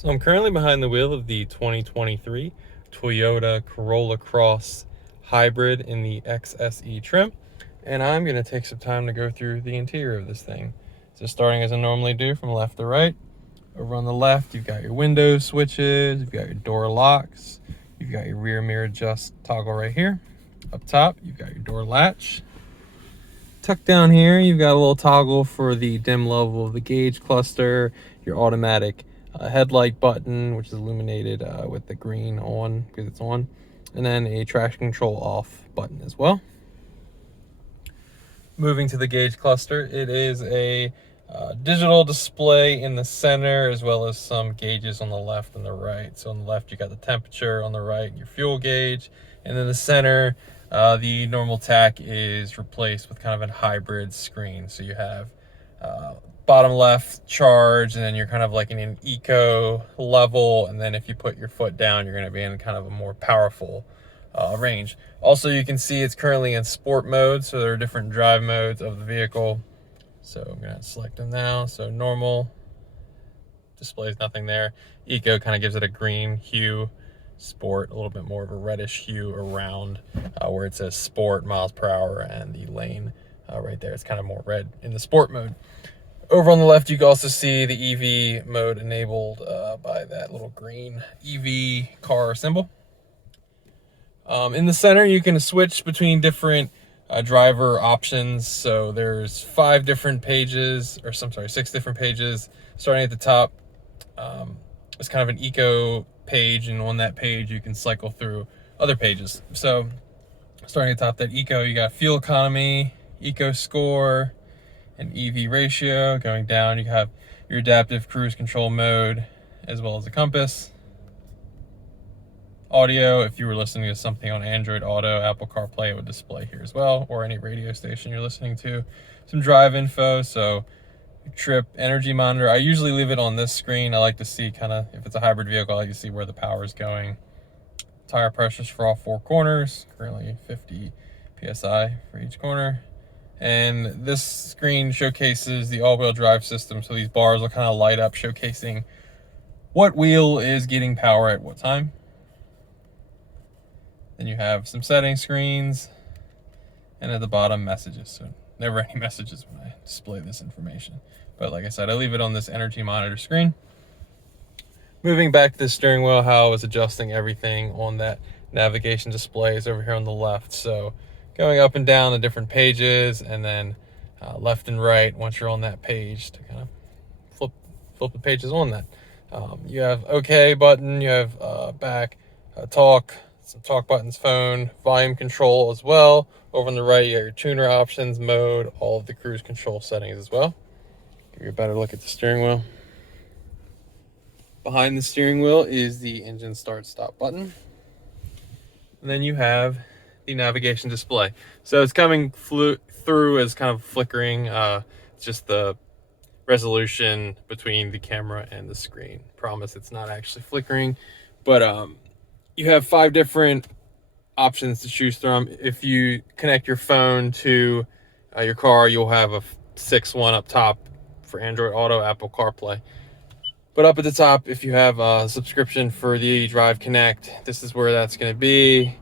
So I'm currently behind the wheel of the 2023 Toyota Corolla Cross Hybrid in the XSE trim, and I'm going to take some time to go through the interior of this thing. So starting as I normally do from left to right, over on the left you've got your window switches, you've got your door locks, you've got your rear mirror adjust toggle right here. Up top you've got your door latch. Tucked down here, you've got a little toggle for the dim level of the gauge cluster, your automatic headlight button, which is illuminated with the green on because it's on, and then a traction control off button as well. Moving to the gauge cluster, it is a digital display in the center as well as some gauges on the left and the right. So on the left you got the temperature, on the right your fuel gauge, and in the center the normal tach is replaced with kind of a hybrid screen. So you have bottom left charge, and then you're kind of like in an eco level, and then if you put your foot down you're going to be in kind of a more powerful range. Also, you can see it's currently in sport mode, so there are different drive modes of the vehicle. So I'm going to select them now. So normal displays nothing there. Eco kind of gives it a green hue. Sport a little bit more of a reddish hue around where it says sport miles per hour, and the lane right there, it's kind of more red in the sport mode. Over on the left you can also see the EV mode enabled by that little green EV car symbol. In the center you can switch between different driver options. So there's 6 different pages. Starting at the top, it's kind of an eco page, and on that page you can cycle through other pages. So starting at the top, that eco, you got fuel economy, eco score, and EV ratio. Going down you have your adaptive cruise control mode as well as a compass. Audio, if you were listening to something on Android Auto, Apple CarPlay, it would display here as well, or any radio station you're listening to. Some drive info, so trip, energy monitor. I usually leave it on this screen. I like to see kind of, if it's a hybrid vehicle, I like to see where the power is going. Tire pressures for all 4 corners, currently 50 PSI for each corner. And this screen showcases the all-wheel drive system, so these bars will kind of light up, showcasing what wheel is getting power at what time. Then you have some setting screens, and at the bottom messages. So never any messages when I display this information. But like I said, I leave it on this energy monitor screen. Moving back to the steering wheel, how I was adjusting everything on that navigation display is over here on the left. So going up and down the different pages, and then left and right once you're on that page to kind of flip the pages on that. You have OK button, you have back, talk, some talk buttons, phone, volume control as well. Over on the right, you have your tuner options, mode, all of the cruise control settings as well. Give you a better look at the steering wheel. Behind the steering wheel is the engine start stop button. And then you have the navigation display. So it's coming through as kind of flickering, just the resolution between the camera and the screen. Promise it's not actually flickering, but you have 5 different options to choose from. If you connect your phone to your car, you'll have a 6th one up top for Android Auto, Apple CarPlay. But up at the top, if you have a subscription for the Drive Connect, this is where that's going to be.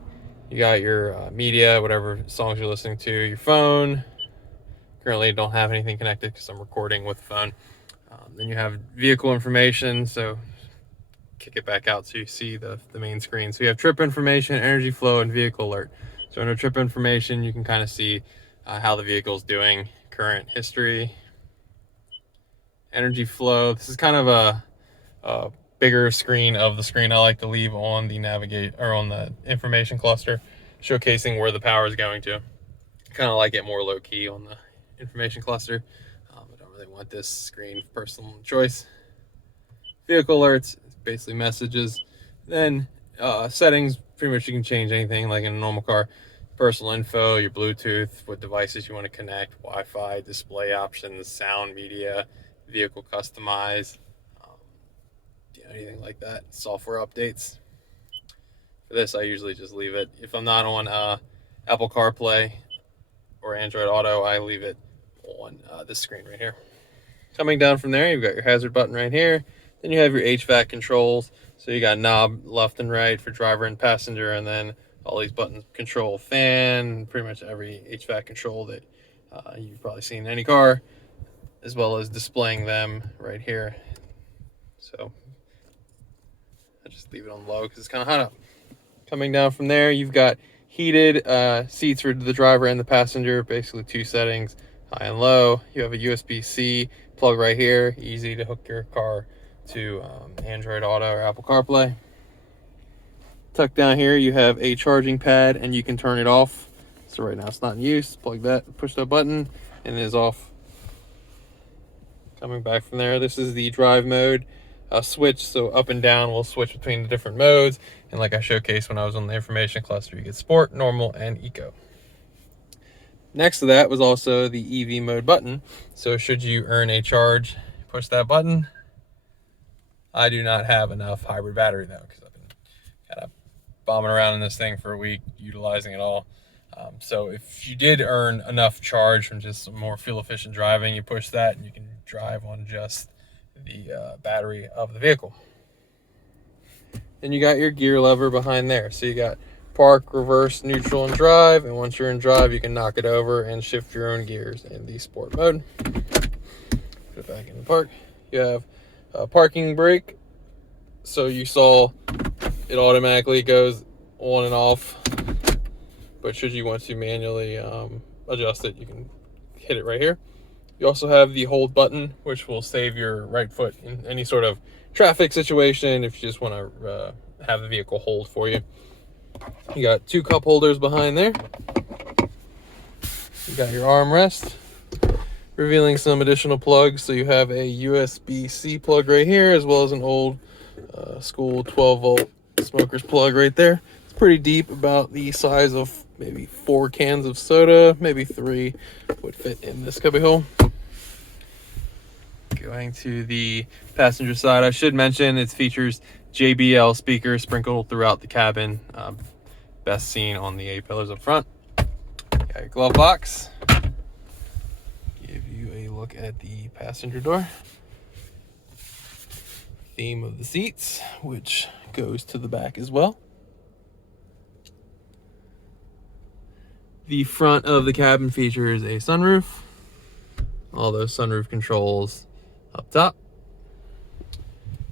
You got your media, whatever songs you're listening to, your phone. Currently don't have anything connected because I'm recording with the phone. Then you have vehicle information, so kick it back out so you see the main screen. So you have trip information, energy flow, and vehicle alert. So under trip information, you can kind of see how the vehicle is doing, current history, energy flow. This is kind of a bigger screen of the screen I like to leave on the on the information cluster, showcasing where the power is going to. Kind of like it more low key on the information cluster. I don't really want this screen for personal choice. Vehicle alerts, basically messages. Then settings, pretty much you can change anything like in a normal car. Personal info, your Bluetooth, what devices you want to connect, Wi-Fi, display options, sound, media, vehicle customize, anything like that. Software updates. For this, I usually just leave it. If I'm not on Apple CarPlay or Android Auto, I leave it on this screen right here. Coming down from there, you've got your hazard button right here. Then you have your HVAC controls. So you got knob left and right for driver and passenger, and then all these buttons control fan, pretty much every HVAC control that you've probably seen in any car, as well as displaying them right here. So I just leave it on low because it's kind of hot up. Coming down from there, you've got heated seats for the driver and the passenger, basically 2 settings, high and low. You have a USB-C plug right here, easy to hook your car to Android Auto or Apple CarPlay. Tucked down here, you have a charging pad, and you can turn it off. So right now it's not in use. Plug that, push that button, and it is off. Coming back from there, this is the drive mode switch. So up and down will switch between the different modes. And like I showcased when I was on the information cluster, you get sport, normal, and eco. Next to that was also the EV mode button. So should you earn a charge, push that button. I do not have enough hybrid battery though, because I've been kind of bombing around in this thing for a week, utilizing it all. So if you did earn enough charge from just some more fuel efficient driving, you push that and you can drive on just the battery of the vehicle. Then you got your gear lever behind there. So you got park, reverse, neutral, and drive. And once you're in drive, you can knock it over and shift your own gears in the sport mode. Put it back in the park. You have a parking brake. So you saw it automatically goes on and off. But should you want to manually adjust it, you can hit it right here. You also have the hold button, which will save your right foot in any sort of traffic situation if you just want to have the vehicle hold for you. You got 2 cup holders behind there. You got your armrest, revealing some additional plugs. So you have a USB-C plug right here, as well as an old school 12-volt smoker's plug right there. It's pretty deep, about the size of maybe 4 cans of soda, maybe 3 would fit in this cubby hole. Going to the passenger side, I should mention it features JBL speakers sprinkled throughout the cabin, best seen on the A-pillars up front. Got your glove box. Give you a look at the passenger door. Theme of the seats, which goes to the back as well. The front of the cabin features a sunroof. All those sunroof controls up top.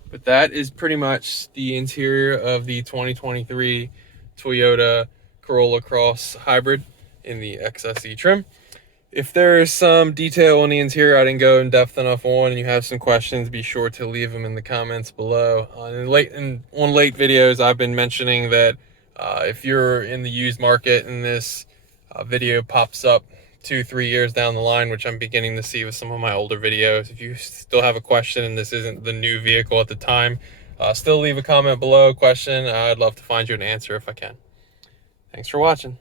But that is pretty much the interior of the 2023 Toyota Corolla Cross Hybrid in the XSE trim. If there is some detail on the interior I didn't go in depth enough on, and you have some questions, be sure to leave them in the comments below. On late videos, I've been mentioning that if you're in the used market and this video pops up 2-3 years down the line, which I'm beginning to see with some of my older videos, if you still have a question and this isn't the new vehicle at the time, still leave a comment below, question. I'd love to find you an answer if I can. Thanks for watching.